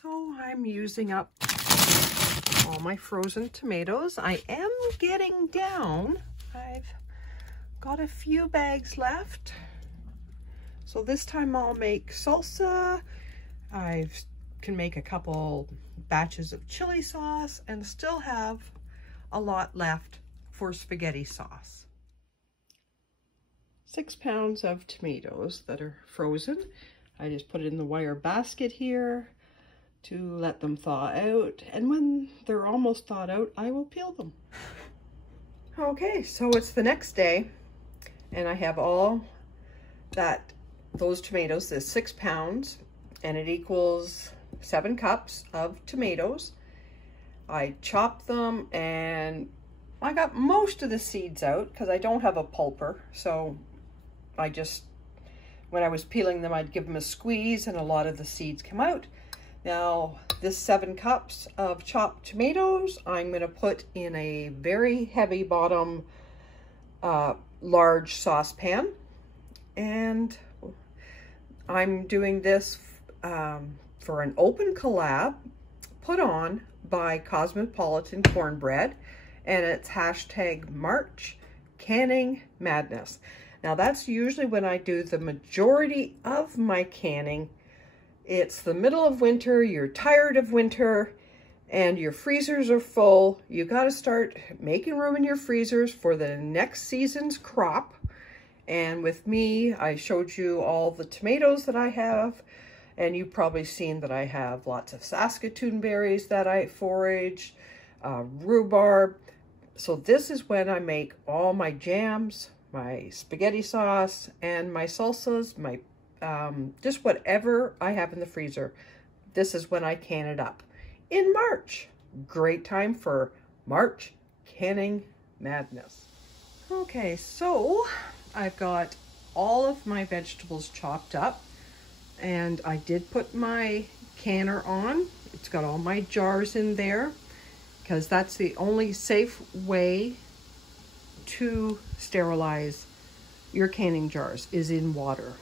So I'm using up all my frozen tomatoes. I am getting down. I've got a few bags left. So this time I'll make salsa. I can make a couple batches of chili sauce and still have a lot left for spaghetti sauce. 6 pounds of tomatoes that are frozen. I just put it in the wire basket here to let them thaw out, and when they're almost thawed out, I will peel them. Okay, so it's the next day, and I have all those tomatoes, there's 6 pounds, and it equals 7 cups of tomatoes. I chopped them, and I got most of the seeds out because I don't have a pulper, so I just, when I was peeling them, I'd give them a squeeze and a lot of the seeds come out. Now, this 7 cups of chopped tomatoes, I'm going to put in a very heavy bottom large saucepan. And I'm doing this for an open collab put on by Cosmopolitan Cornbread. And it's hashtag marchcanningmadness. Now, that's usually when I do the majority of my canning. It's the middle of winter, you're tired of winter, and your freezers are full. You got to start making room in your freezers for the next season's crop. And with me, I showed you all the tomatoes that I have, and you've probably seen that I have lots of Saskatoon berries that I forage, rhubarb. So this is when I make all my jams, my spaghetti sauce, and my salsas, my just whatever I have in the freezer. This is when I can it up. In March, great time for March canning madness. Okay, so I've got all of my vegetables chopped up, and I did put my canner on. It's got all my jars in there because that's the only safe way to sterilize your canning jars is in water.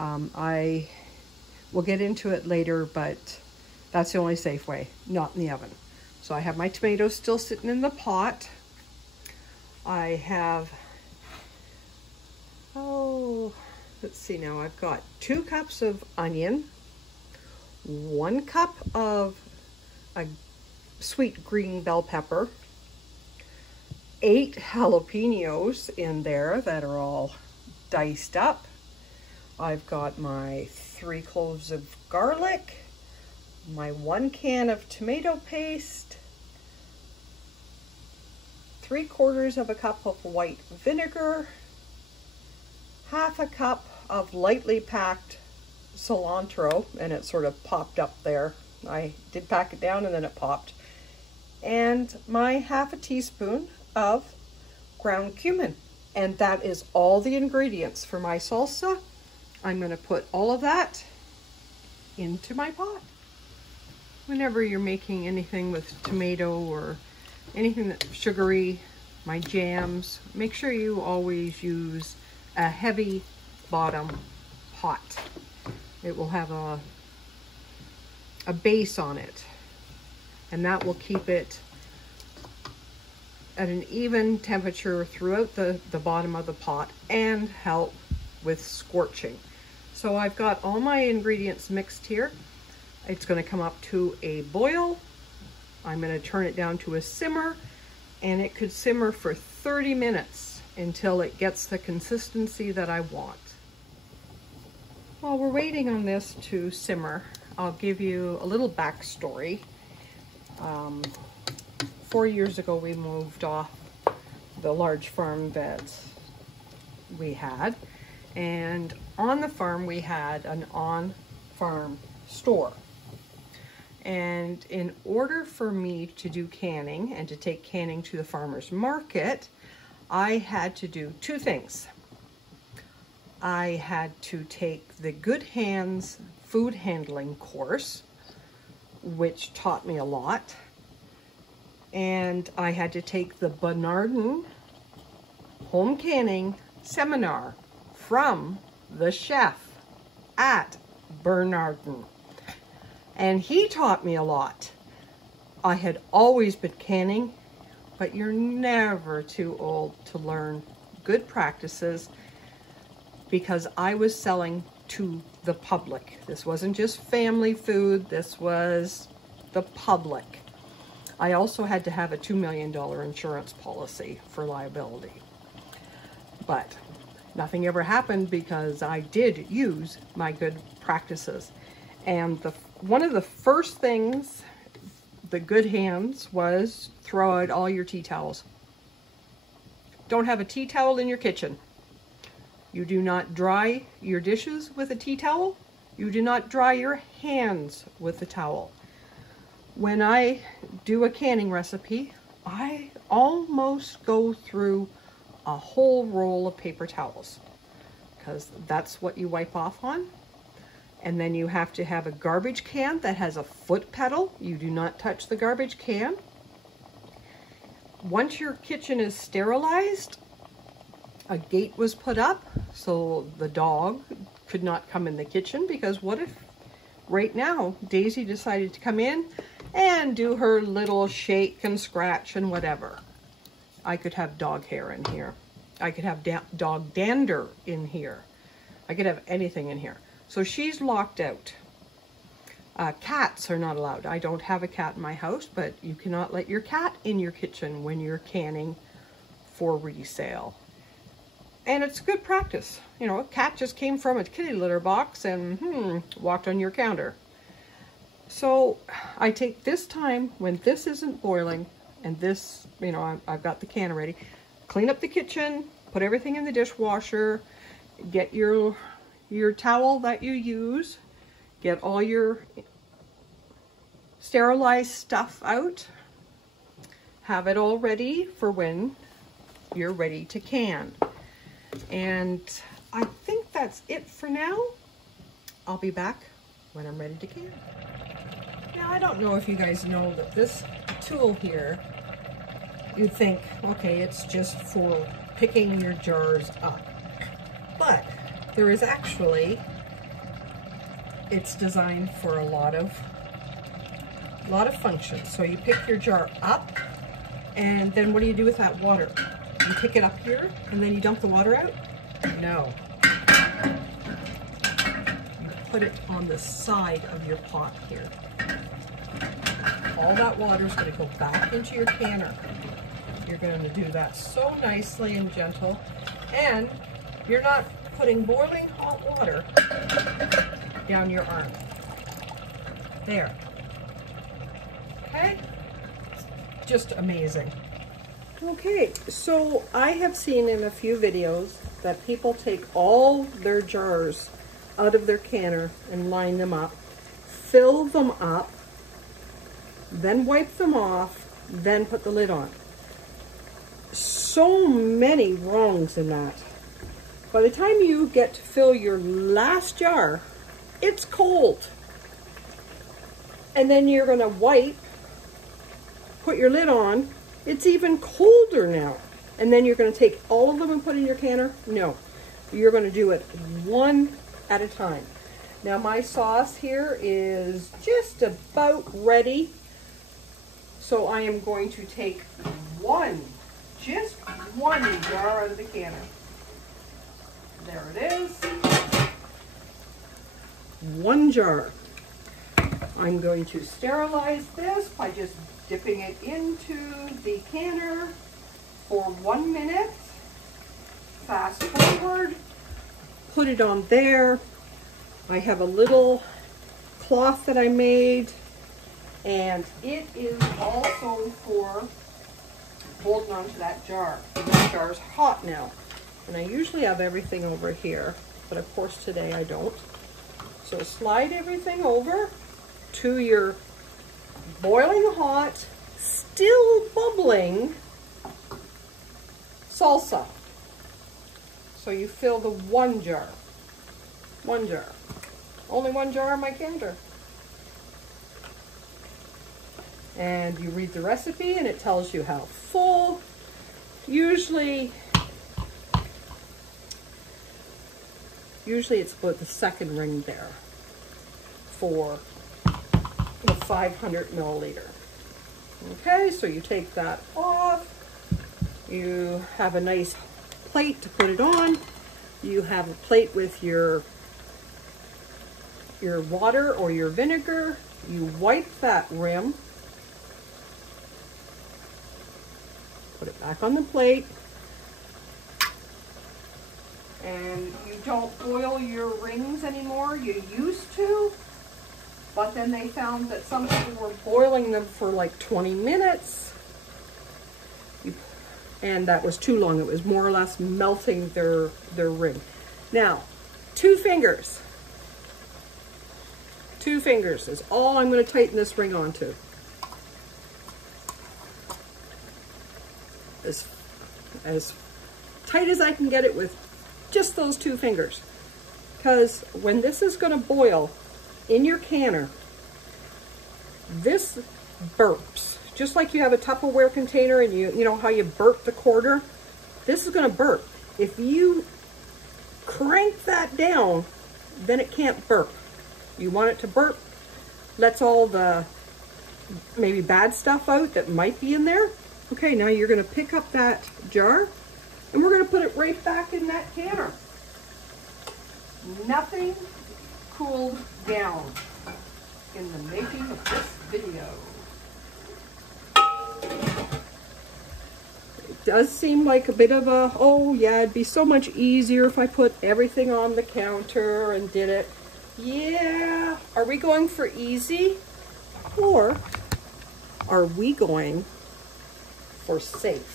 I will get into it later, but that's the only safe way, not in the oven. So I have my tomatoes still sitting in the pot. I have, let's see now, I've got 2 cups of onion, 1 cup of a sweet green bell pepper, 8 jalapenos in there that are all diced up. I've got my 3 cloves of garlic, my 1 can of tomato paste, 3/4 of a cup of white vinegar, 1/2 cup of lightly packed cilantro, and it sort of popped up there. I did pack it down and then it popped. And my 1/2 teaspoon of ground cumin. And that is all the ingredients for my salsa. I'm going to put all of that into my pot. Whenever you're making anything with tomato or anything that's sugary, my jams, make sure you always use a heavy bottom pot. It will have a base on it, and that will keep it at an even temperature throughout the bottom of the pot and help with scorching. So I've got all my ingredients mixed here. It's going to come up to a boil. I'm going to turn it down to a simmer, and it could simmer for 30 minutes until it gets the consistency that I want. While we're waiting on this to simmer, I'll give you a little backstory. 4 years ago, we moved off the large farm that we had, and on the farm we had an on-farm store. And in order for me to do canning and to take canning to the farmer's market, I had to do 2 things. I had to take the Good Hands food handling course, which taught me a lot. And I had to take the Bernardin home canning seminar from the chef at Bernardin. And he taught me a lot. I had always been canning, but you're never too old to learn good practices, because I was selling to the public. This wasn't just family food, this was the public. I also had to have a $2 million insurance policy for liability. But nothing ever happened because I did use my good practices. And one of the first things, the good hands, was throw out all your tea towels. Don't have a tea towel in your kitchen. You do not dry your dishes with a tea towel. You do not dry your hands with a towel. When I do a canning recipe, I almost go through a whole roll of paper towels, because that's what you wipe off on. And then you have to have a garbage can that has a foot pedal. You do not touch the garbage can. Once your kitchen is sterilized, a gate was put up so the dog could not come in the kitchen, because what if right now Daisy decided to come in and do her little shake and scratch and whatever? I could have dog hair in here. I could have dog dander in here. I could have anything in here. So she's locked out. Cats are not allowed. I don't have a cat in my house, but you cannot let your cat in your kitchen when you're canning for resale. And it's good practice. You know, a cat just came from a kitty litter box and walked on your counter. So I take this time when this isn't boiling and this, you know, I've got the can ready, clean up the kitchen, put everything in the dishwasher, get your towel that you use, get all your sterilized stuff out, have it all ready for when you're ready to can. And I think that's it for now. I'll be back when I'm ready to can. Now, I don't know if you guys know that this tool here, you'd think, okay, it's just for picking your jars up. But there is actually, it's designed for a lot of functions. So you pick your jar up, and then what do you do with that water? You pick it up here, and then you dump the water out? No. You put it on the side of your pot here. All that water is going to go back into your canner. You're going to do that so nicely and gentle, and you're not putting boiling hot water down your arm. There. Okay? Just amazing. Okay, so I have seen in a few videos that people take all their jars out of their canner and line them up, fill them up, then wipe them off, then put the lid on. So many wrongs in that. By the time you get to fill your last jar, it's cold. And then you're going to wipe, put your lid on, it's even colder now. And then you're going to take all of them and put in your canner? No. You're going to do it one at a time. Now my sauce here is just about ready. So I am going to take just one jar out of the canner. There it is. One jar. I'm going to sterilize this by just dipping it into the canner for 1 minute. Fast forward, put it on there. I have a little cloth that I made, and it is also for holding onto that jar. That jar's hot now, and I usually have everything over here, but of course today I don't. So slide everything over to your boiling hot, still bubbling salsa. So you fill the one jar. Only one jar on my canter. And you read the recipe and it tells you how full. Usually it's about the second ring there for 500 milliliter. Okay, so you take that off. You have a nice plate to put it on. You have a plate with your water or your vinegar. You wipe that rim. Put it back on the plate. And you don't boil your rings anymore. You used to, but then they found that some people were boiling them for like 20 minutes. And that was too long. It was more or less melting their ring. Now, 2 fingers. 2 fingers is all I'm going to tighten this ring onto. As tight as I can get it with just those 2 fingers. Because when this is going to boil in your canner, this burps. Just like you have a Tupperware container and you know how you burp the quarter, this is going to burp. If you crank that down, then it can't burp. You want it to burp, lets all the maybe bad stuff out that might be in there. Okay, now you're going to pick up that jar and we're going to put it right back in that canner. Nothing cooled down in the making of this video. It does seem like a bit of a, oh yeah, it'd be so much easier if I put everything on the counter and did it. Yeah, are we going for easy or are we going for safe?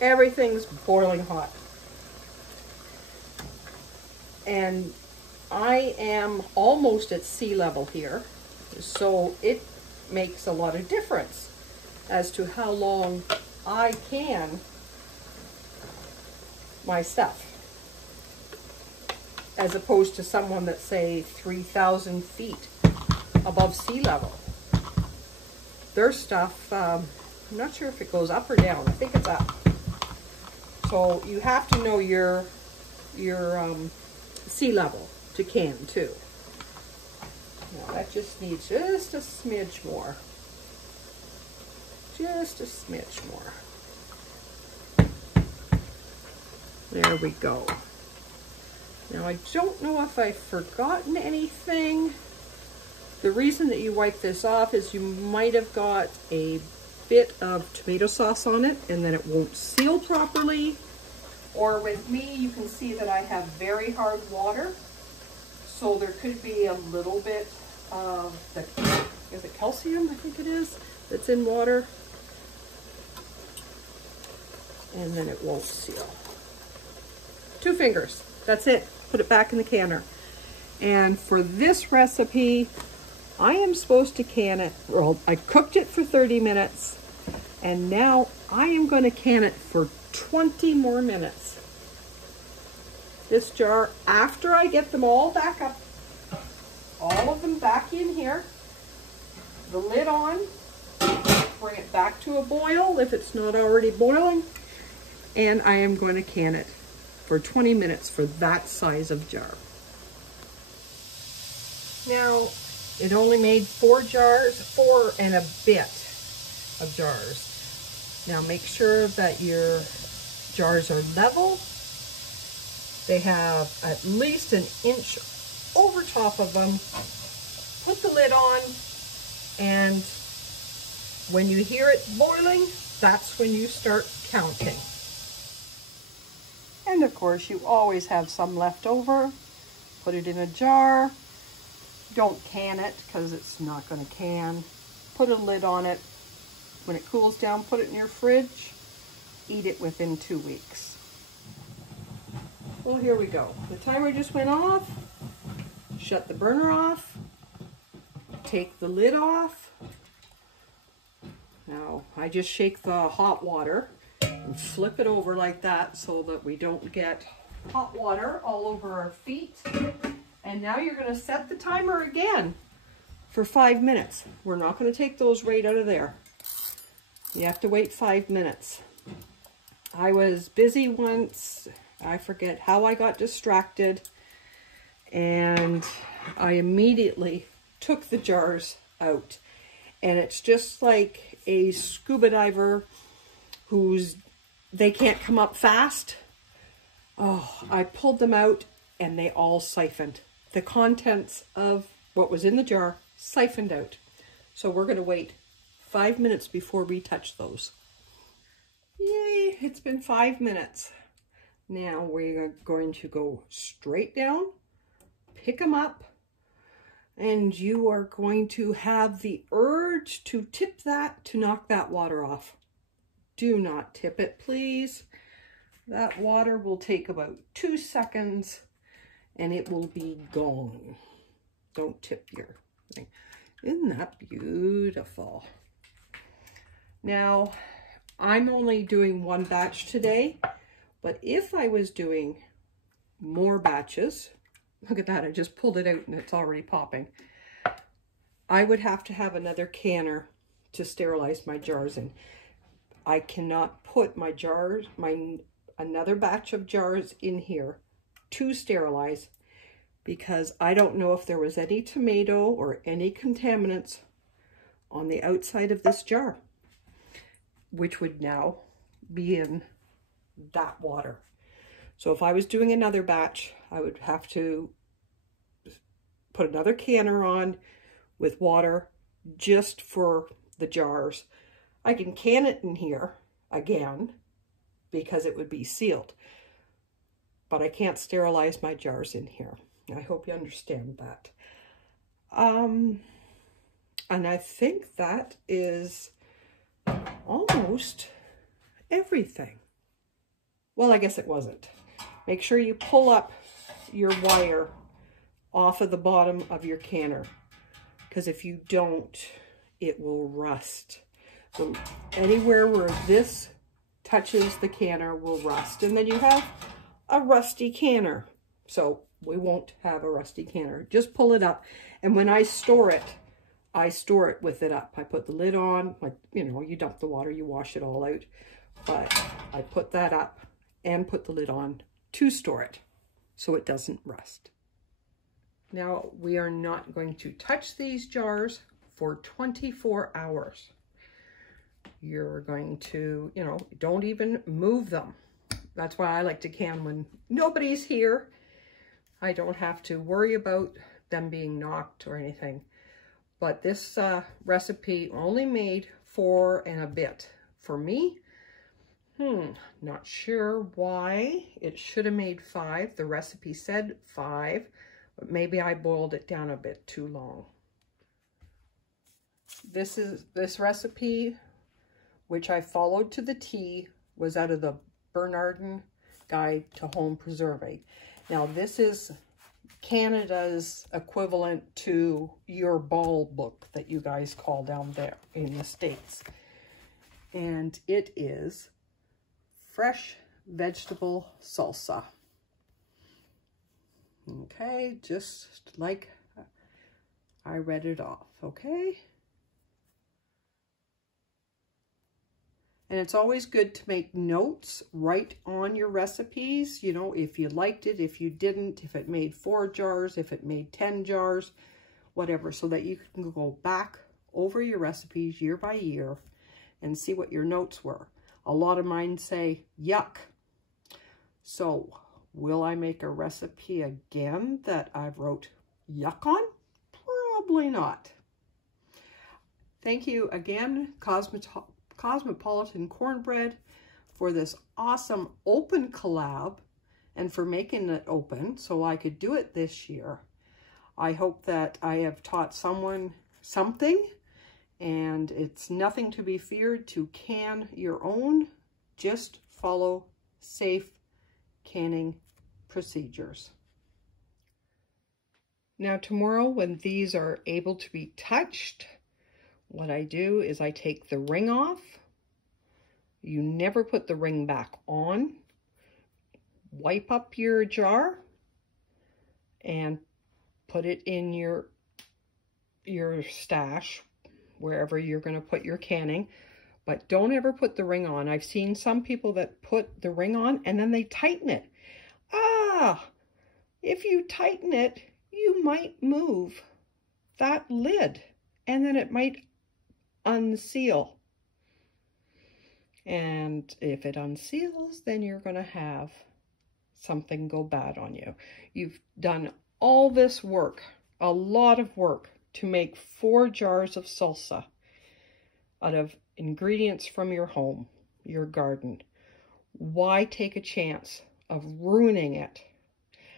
Everything's boiling hot. And I am almost at sea level here, so it makes a lot of difference as to how long I can my stuff, as opposed to someone that's, say, 3,000 feet above sea level. Their stuff, I'm not sure if it goes up or down. I think it's up. So you have to know your sea level to can too. Now that just needs just a smidge more. Just a smidge more. There we go. Now I don't know if I've forgotten anything. The reason that you wipe this off is you might have got a bit of tomato sauce on it and then it won't seal properly. Or with me, you can see that I have very hard water. So there could be a little bit of the, is it calcium? I think it is, that's in water. And then it won't seal. 2 fingers, that's it. Put it back in the canner. And for this recipe, I am supposed to can it, well, I cooked it for 30 minutes, and now I am going to can it for 20 more minutes. This jar, after I get them all back up, all of them back in here, the lid on, bring it back to a boil if it's not already boiling, and I am going to can it for 20 minutes for that size of jar. Now, it only made 4 jars, 4 and a bit of jars. Now make sure that your jars are level. They have at least an inch over top of them. Put the lid on, and when you hear it boiling, that's when you start counting. And of course, you always have some left over. Put it in a jar. Don't can it because it's not going to can. Put a lid on it. When it cools down, put it in your fridge. Eat it within 2 weeks. Well, here we go. The timer just went off. Shut the burner off. Take the lid off. Now, I just shake the hot water and flip it over like that so that we don't get hot water all over our feet. And now you're going to set the timer again for 5 minutes. We're not going to take those right out of there. You have to wait 5 minutes. I was busy once. I forget how I got distracted. And I immediately took the jars out. And it's just like a scuba diver they can't come up fast. Oh, I pulled them out and they all siphoned. The contents of what was in the jar siphoned out. So we're going to wait 5 minutes before we touch those. Yay, it's been 5 minutes. Now we're going to go straight down, pick them up, and you are going to have the urge to tip that to knock that water off. Do not tip it, please. That water will take about 2 seconds and it will be gone. Don't tip your thing. Isn't that beautiful? Now, I'm only doing 1 batch today, but if I was doing more batches, look at that, I just pulled it out and it's already popping. I would have to have another canner to sterilize my jars in. I cannot put my jars, another batch of jars in here to sterilize because I don't know if there was any tomato or any contaminants on the outside of this jar, which would now be in that water. So if I was doing another batch, I would have to put another canner on with water just for the jars. I can can it in here again because it would be sealed, but I can't sterilize my jars in here. I hope you understand that. And I think that is almost everything. Well, I guess it wasn't. Make sure you pull up your wire off of the bottom of your canner, because if you don't, it will rust. So anywhere where this touches the canner will rust, and then you have a rusty canner. So we won't have a rusty canner. Just pull it up, and when I store it with it up. I put the lid on, like, you know, you dump the water, you wash it all out, but I put that up and put the lid on to store it so it doesn't rust. Now we are not going to touch these jars for 24 hours. You're going to, you know, don't even move them. That's why I like to can when nobody's here. I don't have to worry about them being knocked or anything. But this recipe only made 4 and a bit for me. Not sure why. It should have made 5. The recipe said 5, but maybe I boiled it down a bit too long. This recipe, which I followed to the T, was out of the Bernardin Guide to Home Preserving. Now this is Canada's equivalent to your ball book that you guys call down there in the States. And it is fresh vegetable salsa. Okay, just like I read it off, okay? And it's always good to make notes right on your recipes. You know, if you liked it, if you didn't, if it made 4 jars, if it made 10 jars, whatever, so that you can go back over your recipes year by year and see what your notes were. A lot of mine say yuck. So will I make a recipe again that I wrote yuck on? Probably not. Thank you again, Cosmopolitan Cornbread, for this awesome open collab and for making it open so I could do it this year. I hope that I have taught someone something, and it's nothing to be feared to can your own. Just follow safe canning procedures. Now tomorrow, when these are able to be touched, what I do is I take the ring off. You never put the ring back on. Wipe up your jar and put it in your stash, wherever you're going to put your canning. But don't ever put the ring on. I've seen some people that put the ring on and then they tighten it. If you tighten it, you might move that lid and then it might unseal. And if it unseals, then you're going to have something go bad on you. You've done all this work, a lot of work, to make 4 jars of salsa out of ingredients from your home, your garden. Why take a chance of ruining it?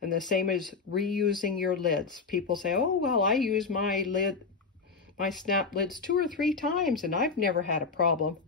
And the same as reusing your lids. People say, oh, well, I use my snap lids 2 or 3 times and I've never had a problem.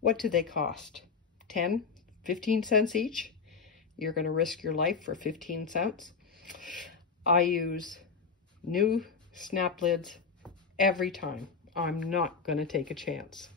What do they cost? 10, 15 cents each? You're going to risk your life for 15 cents? I use new snap lids every time. I'm not going to take a chance.